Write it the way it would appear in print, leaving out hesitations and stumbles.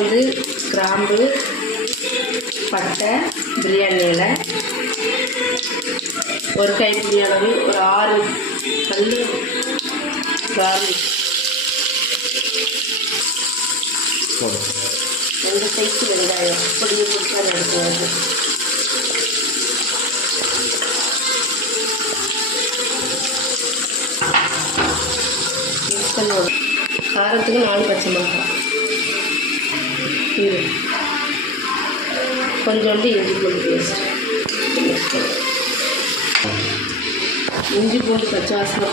வந்து கிராம்பு, பட்டை, பிரியாணி இலை, ஒரு கைப்பிடி அளவு, ஒரு 6 பல் கார்லிக், 2 சைஸ் வெங்காயம் பொடியை கொடுத்தா எடுக்கிறது. மிக்ஸ் பண்ணுவோம். காரத்துக்கு 4 பச்சை மிளகாய், கொஞ்சோண்டு இஞ்சி பூண்டு பேஸ்ட், இஞ்சி பூண்டு பச்சை வாசனை